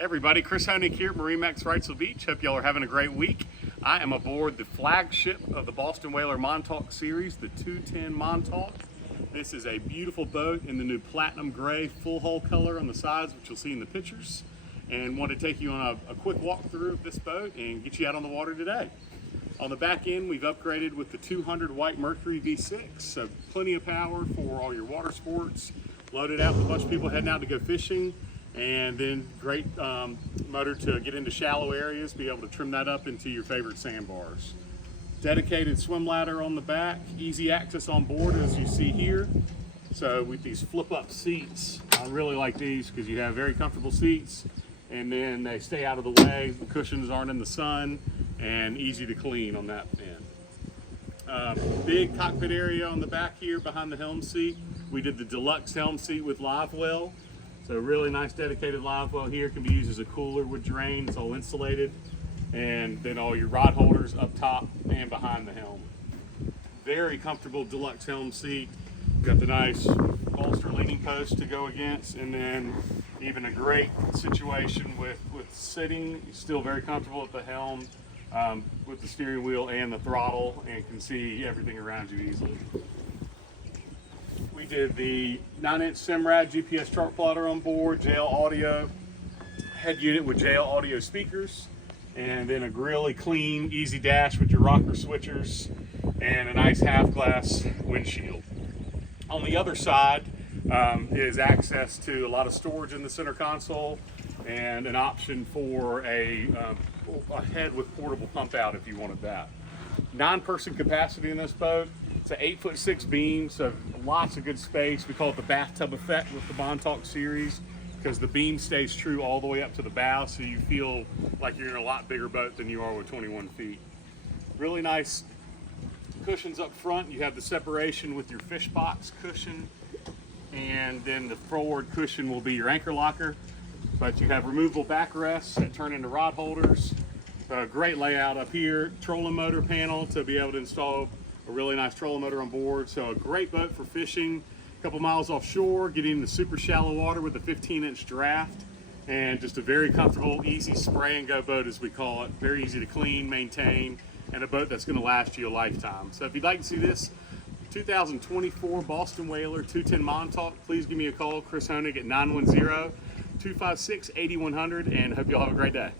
Everybody, Chris Honig here at MarineMax Wrightsville Beach. Hope y'all are having a great week. I am aboard the flagship of the Boston Whaler Montauk series, the 210 Montauk. This is a beautiful boat in the new platinum gray full hull color on the sides, which you'll see in the pictures. And want to take you on a quick walkthrough of this boat and get you out on the water today. On the back end, we've upgraded with the 200 White Mercury V6, so plenty of power for all your water sports. Loaded out with a bunch of people heading out to go fishing. And then great motor to get into shallow areas, be able to trim that up into your favorite sandbars. Dedicated swim ladder on the back, easy access on board as you see here. So with these flip up seats, I really like these because you have very comfortable seats and then they stay out of the way, the cushions aren't in the sun, and easy to clean on that end. Big cockpit area on the back here behind the helm seat. We did the deluxe helm seat with live well. So really nice dedicated live well here, can be used as a cooler with drain, it's all insulated. And then all your rod holders up top and behind the helm. Very comfortable deluxe helm seat. Got the nice bolster leaning post to go against, and then even a great situation with sitting. Still very comfortable at the helm with the steering wheel and the throttle, and can see everything around you easily. We did the 9-inch Simrad GPS chart plotter on board, JL Audio head unit with JL Audio speakers, and then a really clean, easy dash with your rocker switchers and a nice half-glass windshield. On the other side is access to a lot of storage in the center console and an option for a head with portable pump out if you wanted that. 9-person capacity in this boat. It's an 8'6" beam, so lots of good space. We call it the bathtub effect with the Montauk series because the beam stays true all the way up to the bow, so you feel like you're in a lot bigger boat than you are with 21 feet. Really nice cushions up front. You have the separation with your fish box cushion, and then the forward cushion will be your anchor locker. But you have removable backrests that turn into rod holders. A great layout up here. Trolling motor panel to be able to install a really nice trolling motor on board. So a great boat for fishing a couple miles offshore, getting into super shallow water with a 15-inch draft, and just a very comfortable, easy spray and go boat as we call it. Very easy to clean, maintain, and a boat that's going to last you a lifetime. So if you'd like to see this 2024 Boston Whaler 210 Montauk, please give me a call, Chris Honig, at 910-256-8100, and hope y'all have a great day.